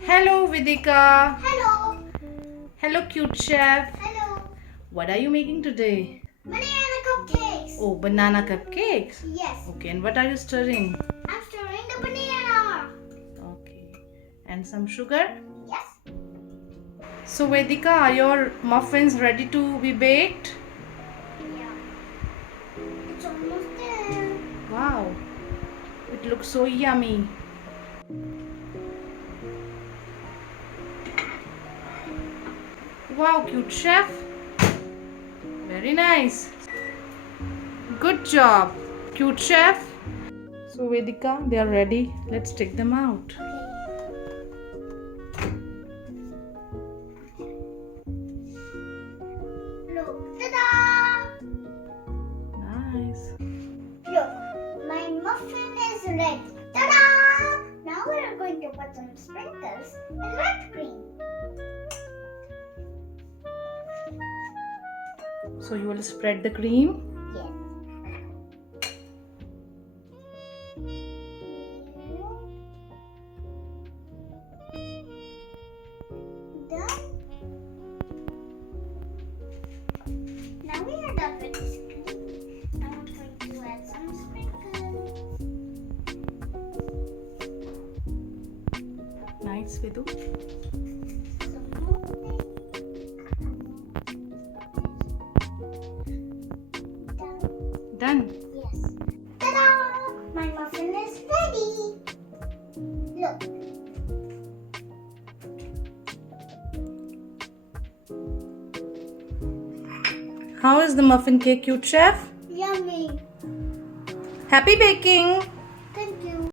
Hello Vidika. Hello. Hello cute chef. Hello. What are you making today? Banana cupcakes. Oh, banana cupcakes. Yes. Okay, and what are you stirring? I'm stirring the banana. Okay. And some sugar? Yes. So Vedika, are your muffins ready to be baked? Yeah. It's almost there. Wow. It looks so yummy. Wow, cute chef. Very nice. Good job, cute chef. So Vedika, they are ready. Let's take them out. Look. Ta-da! Nice. Look. My muffin is ready. Ta-da! Now we are going to put some sprinkles and whipped cream. So you will spread the cream. Yes. Done. Now we are done with this cream. Now I'm going to add some sprinkles. Nice, Vidu. Some moving. Done. Done. Yes. Ta-da! My muffin is ready. Look. How is the muffin cake, cute chef? Yummy. Happy baking!